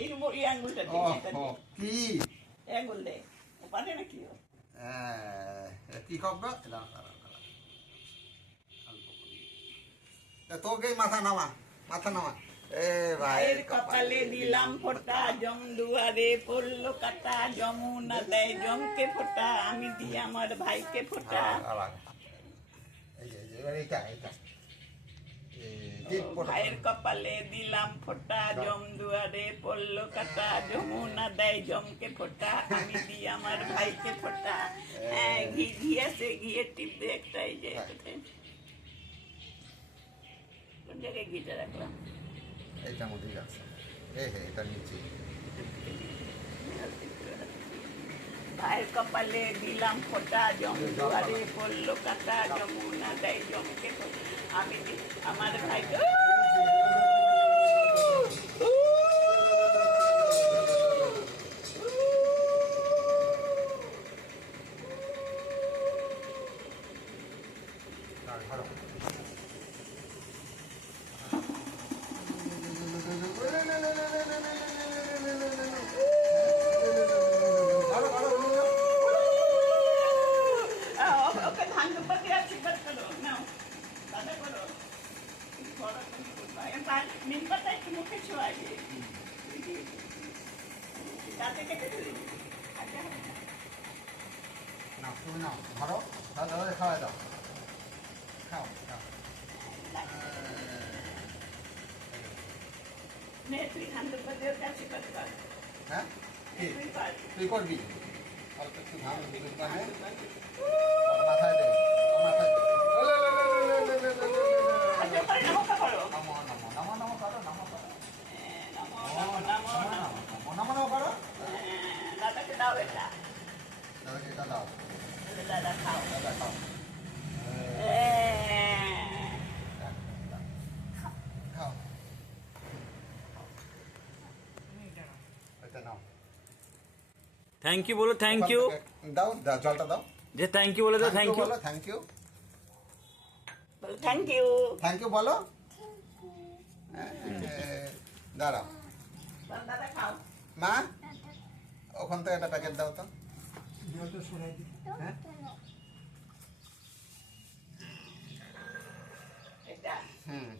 এই আঙ্গুলটা দে, এটা দে। কি এই আঙ্গুল দে। ও পারে নাকি ও? কি খবর তোকে মাথা নামা এ ভাই ভাইয়ের কপালে দিলাম ফোঁটা, জম দুয়ারে পড়লো কাটা, যমুনা দেয় জমকে ফোঁটা, আমি দিই আমার ভাইকে ফোঁটা। ভাইয়ের কপালে দিলাম ফোঁটা, জম দুয়ারে পড়লো কাটা, যমুনা দেয় জমকে ফোঁটা, আমি দিই আমার ভাইকে ফোঁটা। হ্যাঁ, ঘি আছে, ঘিয়ের টিপ দে একটা। এই যে কোথায়, কোন জায়গায় ঘিটা রাখলাম? এইটা মধ্যেই রাখছে এটা নিচে ভাইয়ের কপালে দিলাম ফোঁটা, জম দুয়ারে পড়লো কাটা, যমুনা দেয় জমকে ফোঁটা, আমি দিই আমার ভাইকে। ওকে ধান দুপা দিয়ে আশীর্বাদ করো, নাও দাদা করো। নিম পাতা একটু মুখে ছোঁয়াই দিয়ে দাঁতে কেটে দিলি। আচ্ছা, না তুমি নাও ধরো ধরে খাওয়াই দাও খাও নে তুই ধান দুপা দিয়ে ওকে আশীর্বাদ কর। হ্যাঁ তুই পারবি। তুই করবি অল্প একটু ধান মাথায় দে মাথায় আচ্ছা, ওপরে নমস্কার করো। নমো নমো নমো নমো করো নমো করো নমো করো দাদাকে দাও এটা। দাদাকে এটা দাও দাদা খাও। দাদা খাও খাও এটা নাও থ্যাংক ইউ বলো, থ্যাংক ইউ দাও দাও জলটা দাও যে থ্যাংক ইউ বলে দাও, থ্যাংক ইউ। বলো thank you thank you. Thank you বলো দাঁড়াও দাদা খাও। মা ওখান থেকে একটা প্যাকেট দাও তো হ্যাঁ এটা হুম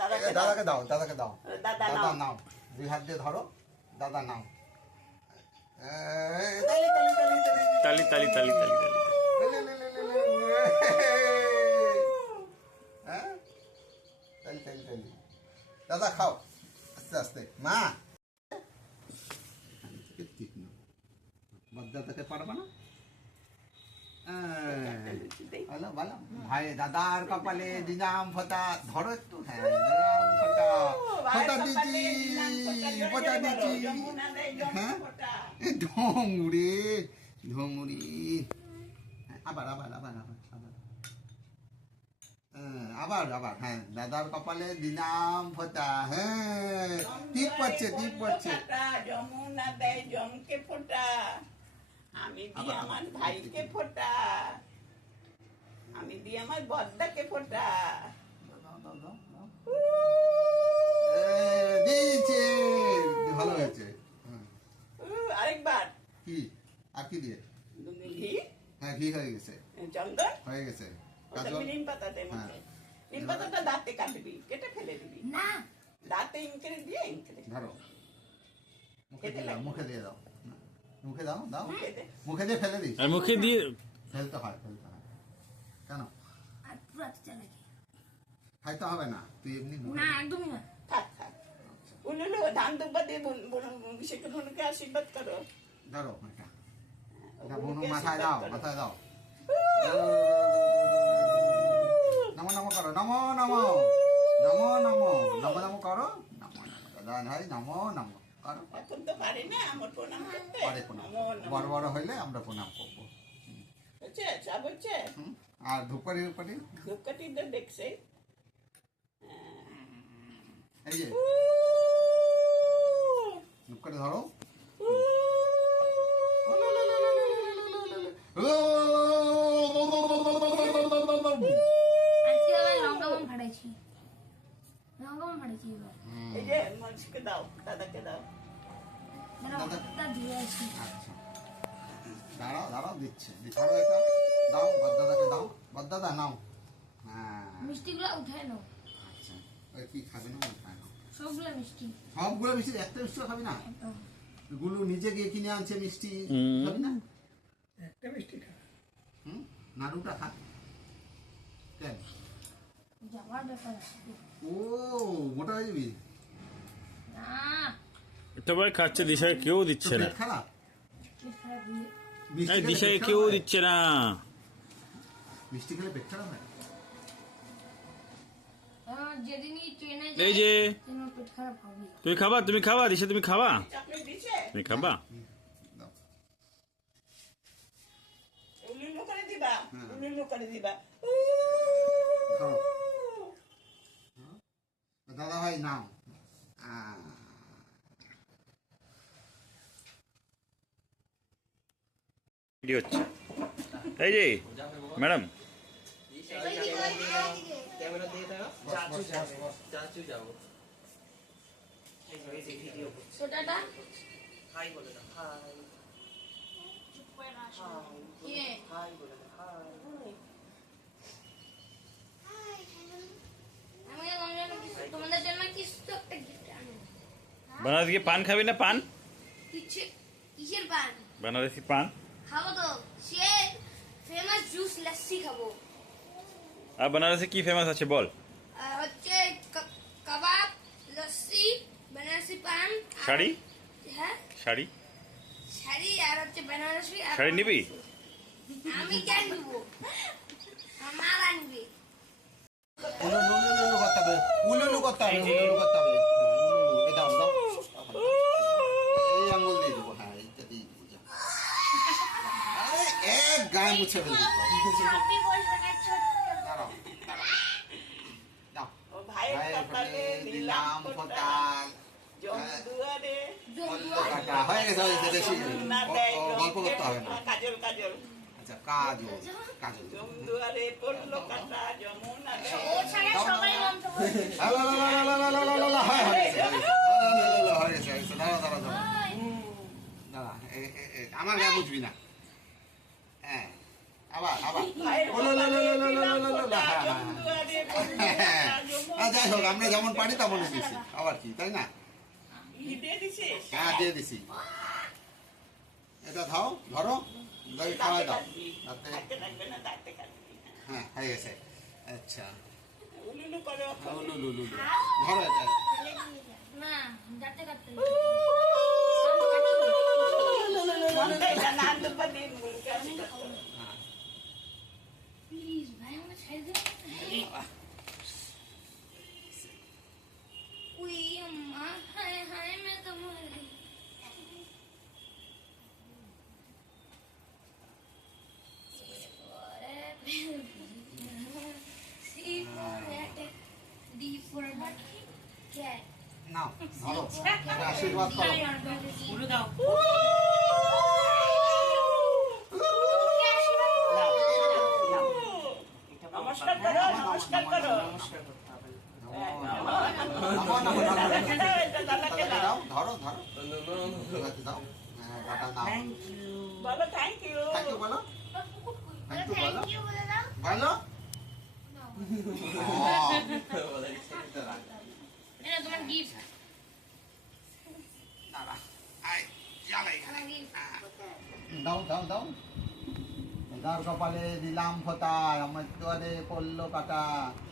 দাদাকে দাও। দাদাকে দাও দাদা দাদা নাও। নাও দুই হাত দিয়ে ধরো দাদা নাও তালি তালি তালি তালি তালি। হ্যাঁ তালি তালি তালি দাদা খাও আস্তে আস্তে মা দাদাকে পারবা না ভালো ভালো ভাই দাদার কপালে দিলাম ফোঁটা ধরো একটু হ্যাঁ দিলাম ফোঁটা ফোঁটা দিচ্ছি ফোঁটা দিচ্ছি হ্যাঁ ঢঙ্গুরে ঢঙ্গুরি আবার আবার আবার আবার আবার আবার আবার হ্যাঁ দাদার কপালে দিলাম ফোঁটা হ্যাঁ টিপ পড়ছে যমুনা দেয় জমকে ফোঁটা, আমি দিই আমার ভাইকে ফোঁটা, আমি দিই আমার বদ্দাকে ফোঁটা। দিয়েছে ভালো হয়েছে আরেকবার কি আর কি দিয়ে ঘি, হ্যাঁ ঘি হয়ে গেছে চন্দন, হয়ে গেছে নিম পাতা দে মুখে। নিম পাতাটা দাঁতে কাটবি, কেটে ফেলে দিবি না, দাঁতে ইনকেরে দিয়ে ইনকেরে ধরো মুখে খেতে দিয়ে দাও লাগবে। মুখে দিয়ে দাও মুখে দাও দাও মুখে দে। মুখে দিয়ে ফেলে দিস আর মুখে দিয়ে ফেলতে হয় কেন খাইতে হবে না তুই এমনি না একদমই না। থাক থাক। উলুলু ধান দুব্বা দিয়ে সেটা ধনুকে আশীর্বাদ করো। ধরো এটা এটা বুনু মাথায় দাও নমো নমো করো নমো নমো নমো নমো নমো নমো করো নমো নমো দাদা ভাই নমো নমো করো এখন তো পারি না আমার প্রণাম করতে। পরে প্রণাম নমো নমো। বড় বড় হইলে আমরা প্রণাম করবো হচ্ছে চা বলছে আর ধূপকাঠি ধূপকাঠি ধূপকাঠি তো দেখছে। এই যে ধূপকাঠি ধরো আজকে আবার লঙ্কা বম ফাটাইছি। লঙ্কা কম পড়েছি এবার এই যে মঞ্চকে দাও, দাদাকে দাও। দাদা ধুয়ে আসি আচ্ছা দাঁড়াও দাঁড়াও দিচ্ছে ধরো এটা দাও বদ্দাদাকে দাও বদ্দাদা নাও হ্যাঁ মিষ্টিগুলো উঠায় নাও আচ্ছা ওই কি খাবে না খায় না সবগুলো মিষ্টি সবগুলো মিষ্টি একটা মিষ্টিও খাবি না গুলু নিজে গিয়ে কিনে আনছে মিষ্টি খাবি না একটা মিষ্টি খা। হুম নাড়ুটা খা কেন যাওয়ার ব্যাপার আছে ও মোটা হয়ে যাবি না সবাই খাচ্ছে দিশায় কেউ তো দিচ্ছে না পেট খারাপ পেট খারাপ হয়ে মিষ্টি এই খেলে দিশায় পেট কেউ খারাপ হয়? দিচ্ছে না মিষ্টি খেলে পেট খারাপ হয় আমার যেদিনই ট্রেনে এই যে তোমার পেট খারাপ হবে তুমি খাবা দিশা তুমি খাবা চকলেট দিছে? তুমি খাবা দাও। উলুলু করে দিবা, হ্যাঁ। উলুলু করে দিবা। ধরো দাদা ভাই নাও রেডি হচ্ছে এই যে ম্যাডাম ছোটাটা হাই বলে দাও হাই চুপ করে আসো কে হাই বলে দাও হাই আমি তোমাদের জন্য কিছু তো একটা গিফট আনবো বানারস গিয়ে পান খাবি না পান কিসের পান বানারসি পান খাবো তো সে ফেমাস জুস লস্যি খাবো আর বানারসে কি ফেমাস আছে বল আর হচ্ছে কাবাব লস্যি বেনারসি পান আর- শাড়ি হ্যাঁ শাড়ি শাড়ি আর হচ্ছে বেনারসি আর শাড়ি নিবি আমি কেন নিবো আমার আনবি উলুলু করতে হবে উলুলু করতে হবে উলুলু করতে হবে উলুলু এই দাও দাও এই আঙ্গুল দিয়ে দেবো হ্যাঁ এইটা দিয়ে দেবো যা। আরে, এক গায়ে মুছে ফেলবি হ্যাপি বলবে না ছোট দাঁড়াও দাঁড়াও দাও ও ভাইয়ের ভাইয়ের কপালে ফোঁটে দিলাম দিলাম ফোঁটা, জমদুয়ারে বললো কাটা হয়ে গেছে বেশি না দেয় গল্প জমকে করতে হবে না ফোঁটা। কাজল কাজল আচ্ছা কাজল কাজল জমদুয়ারে পড়লো কাটা, যমুনা দেয় ও ছাড়া সবাই মন্ত্র বলবে আমার গায়ে বুঝবি না হ্যাঁ আবার আবার ভাইয়ের কপালে দিলাম ফোঁটা, জমদুয়ারে পড়লো কাটা, যমুনা যাই হোক আমরা যেমন পারি তেমনই দিছি আবার কি তাই না ঘি দিয়ে দিছিস? হ্যাঁ দিয়ে দিছি এটা খাও ধরো দই খাওয়াই দাও তাতে হাতে রাখবে না, দাঁতে কাটবি না। হ্যাঁ হয়ে গেছে আচ্ছা উলুলু করে অক্ষর। লুলু ধরো এটা না যাতে কাটতে মনটা এটা না আনতে দিন বলতে আমি করতে। হ্যাঁ প্লিজ ভাই আমাকে ছেড়ে দে উই আম্মা হায় হায় मैं तो मर गई C for cat, D for cat. নাও ধরো এটা আশীর্বাদ করো পুরো দাও নমস্কার করো, নমস্কার করো। নমস্কার করতে হবে দাদাকে দাও, এটা দাদাকে দাও। দাও ধরো ধরো এবারে দাও হ্যাঁ বাটা নাও বলো থ্যাংক ইউ। থ্যাংক ইউ বলো থ্যাংক ইউ বলো Thank you বলে দাও বলো এটা তোমার গিফট দাঁড়া আয় জ্বালাই আমার গিফট দাও দাও দাও দাদার কপালে দিলাম ফোঁটা আমার তোয়ারে পড়লো কাটা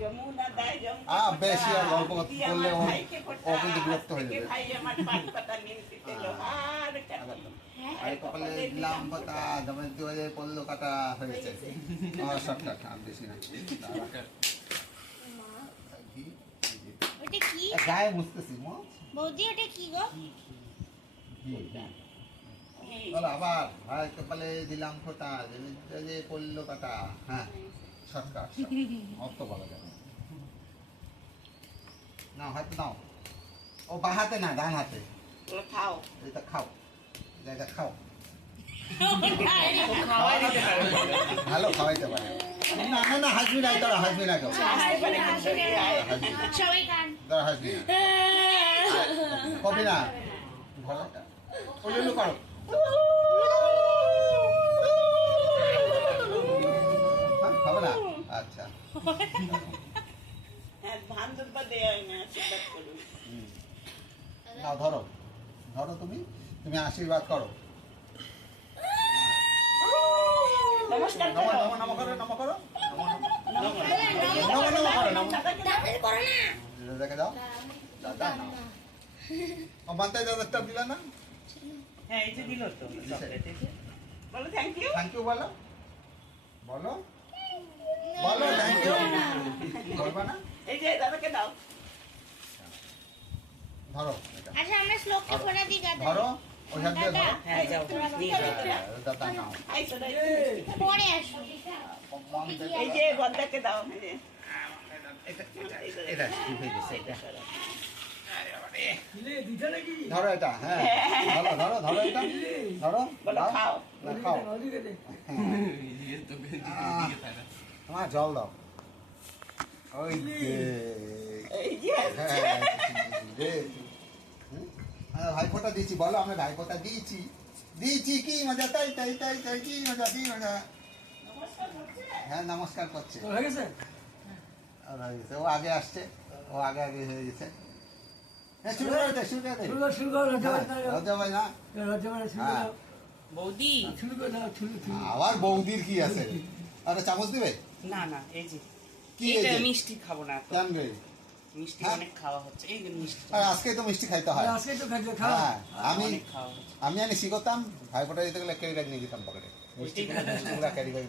যমুনা দেয় জমকে বেশি আর ফোঁটা, গল্প করতে দিয়ে বললে আমার ও- ভাইকে ফোঁটা, ও কিন্তু বিরক্ত হয়ে আজকে যাবে। ভাই আমার পান পাতা নিমতি দিল। আর কেন? ভাই কপালে দিলাম ফোঁটা আমার তোয়ারে পড়লো কাটা হয়ে গেছে আমার শর্টকাট আর বেশি না দাঁড়া। ওটা কি গায়ে মুছতেছি মো বৌদি ওটা কি গো বলো আবার ভাই কপালে দিলাম ফোঁটা যে পড়লো কাটা হ্যাঁ শর্টকাট অত বলা যাবে না হাতে নাও ও বা হাতে না ডান হাতে বলো খাও। এটা খাও এটা খাও খাওয়াই দিতে পারবে ভালো খাওয়াইতে পারে না না না হাসবি না তোরা হাসবি না কেউ আসতে পারে কিন্তু আয়। সবাই গান তোরা হাসবি না কবি না ওলুলু করো হ্যাঁ, হবে না আচ্ছা হ্যাঁ, ধান দুব্বা দেয়া হয় না, আশীর্বাদ করুন। নাও ধরো ধরো তুমি তুমি আশীর্বাদ করো নমস্কার নম করো। নম নম করো নম করো নমস্কার নম নম করো নম দাদাকে দাও। ডাক্তার করো না দাদাকে দাও দাদা নাও মানতে দাদাটা দিলা না হ্যাঁ এই যে দিল তো চকলেট এই যে বলো থ্যাংক ইউ। থ্যাংক ইউ বলো বলো বলো থ্যাংক ইউ বলবা না এই যে দাদাকে দাও। ধরো এটা আচ্ছা আমরা শ্লোককে ফোনা দিই গাদা ধরো ওই হাত দিয়ে ধরো হ্যাঁ যাও নিয়ে যাও দাদা নাও এই শোনো, পরে আসো এই যে বদ্দাকে দাও। এই যে। এটা কি হয়ে গেছে এটা দিলে দিতে নাকি ধরো এটা হ্যাঁ ধরো ধরো ধরো এটা ধরো বলো দাও। খাও। না, খাও ওদিকে দে তোমার জল দাও ওই যে এই যে হ্যাঁ, রে। হুম? ভাইফোঁটা দিয়েছি বলো আমরা ভাইফোঁটা দিয়েছি দিয়েছি কি মজা তাই তাই তাই তাই কি মজা কি মজা হ্যাঁ নমস্কার করছে তোর হয়ে গেছে আর হয়ে গেছে। ও আগে আসছে ও আগে আগে হয়ে গেছে হ্যাঁ শুরু করে দে শুরু করে দে শুরু কর লজ্জা ভাই না শুরু হ্যাঁ। করো বৌদি শুরু করে দাও শুরু শুরু আবার বৌদির কি আছে আরে চামচ দিবে না না এই যে কি এটা এই যে? মিষ্টি খাবো না তো কেন রে মিষ্টি হ্যাঁ? অনেক খাওয়া হচ্ছে এই যে মিষ্টি আর আজকে তো মিষ্টি খাইতে হয় আজকে তো খাইতে খাও হ্যাঁ আমি অনেক খাওয়া হচ্ছে আমি জানি শিখতাম ভাইফোঁটা দিতে গেলে ক্যারি ব্যাগ নিয়ে যেতাম পকেটে মিষ্টিগুলা ক্যারি ব্যাগ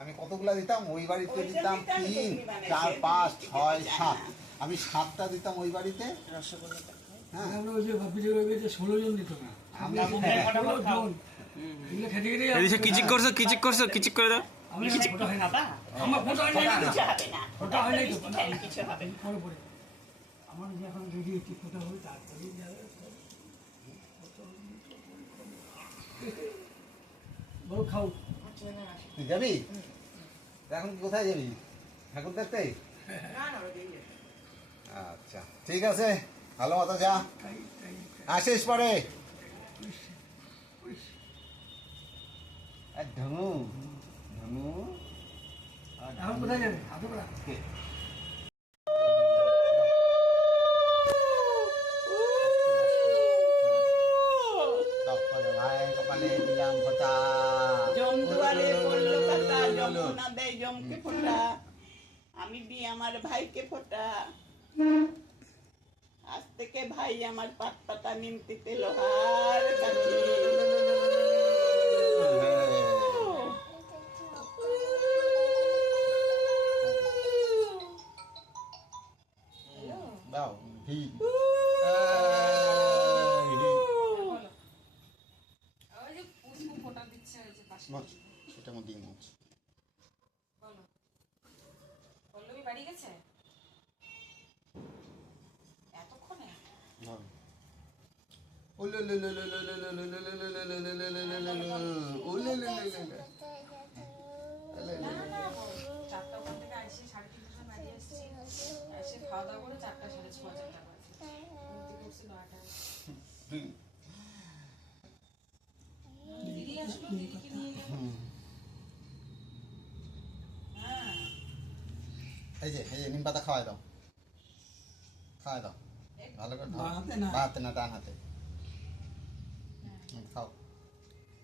আমি কতগুলা দিতাম ওই বাড়িতে দিতাম 3 4 5 6 7 আমি 7টা দিতাম ওই বাড়িতে রসগোল্লা হ্যাঁ আমরা ওই যে ভিডিও রয়েছে যে 16 জন দিত না আমি 16 জন এগুলো খেতে খেতে এদিকে কিচিক করছো কিচিক করছো কিচিক করে দাও আমি ফোটা হয় না খাবা আমার ফোটা হয় না কিছু হবে না। ফোটা হয় না তো মিষ্টি খেলে কিছু হবে না। পরে পরে আমার যে এখন রেডি হচ্ছে ফোটা হবে তারপরে যাবে বলো খাও তুই যাবি এখন কি কোথায় যাবি ঠাকুর দেখতে আচ্ছা ঠিক আছে ভালো মতো যা আসিস পরে আর ধনু ধনু আর এখন কোথায় যাবে হাতে পড়া ভাই কপালে দিলাম ফোঁটা জম দুয়ারে পড়লো কাটা, যমুনা দেয় জমকে ফোঁটা। আমি দিই আমার ভাইকে ফোঁটা। আজ থেকে ভাই আমার পাত পাতা নিমতিতে লোহার কাঠি। দাও ঘি সেটার মধ্যে মাছ পল্লবী বাড়ি গেছে এতক্ষণে চারটা ওখান থেকে আসি 3:30টার সময় বাড়ি এসেছি এসে খাওয়া দাওয়া করে 4টা 6:30 4টা বাজে ঘুম থেকে উঠছি 9টা দিদি আসলো দিদিকে নিয়ে গেল হ্যাঁ এই যে নিম পাতা খাওয়াই দাও ভালো করে খাও বাঁ হাতে না। বাঁ হাতে না ডান হাতে খাও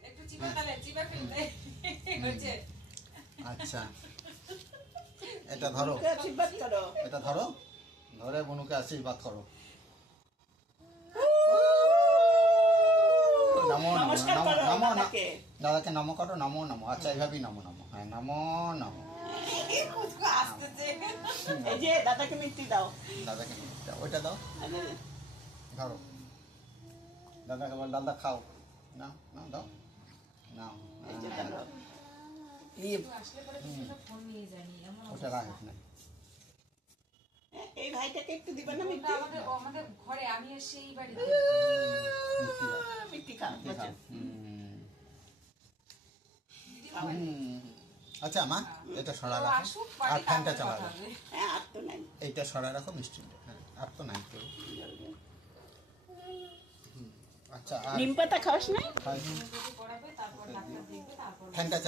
একটু চিবা তাহলে চিবা ফেলতে হচ্ছে আচ্ছা এটা ধরো ওকে আশীর্বাদ করো। এটা ধরো ধরে বনুকে আশীর্বাদ করো নমো নমো নমস্কার নমো করো নমো না দাদাকে। দাদাকে নমো করো নমো নমো আচ্ছা এইভাবেই নমো নমো হ্যাঁ নমো নমো আসতেছে এই যে দাদাকে মিষ্টি দাও। দাদাকে দাও, ওইটা দাও ধরো দাদাকে বল দাদা খাও না না দাও নাও এই যে দাও। আসলে পরে কিছুটা ফোন নিয়ে যায়নি এমন ওটা রাখিস না এই ভাইটাকে একটু দিবে না ওটা মিষ্টি? আমাদের ঘরে আমি এসে এই বাড়িতে মিষ্টি দাও মিষ্টি খাও। মিষ্টি খাও। দিদি বাবা হুম। আচ্ছা মা এটা সরা তো রাখো আসুক আর বাড়ি ফ্যানটা তারপরে চালা কথা দাও। হবে। হ্যাঁ আর তো নাই এইটা সরা রাখো মিষ্টি হ্যাঁ আর তো নাই কেউ আচ্ছা আর নিম পাতা খাওয়াস না খাই। যদি করাবে তারপর ডাক্তার দেখবে তারপর ফ্যানটা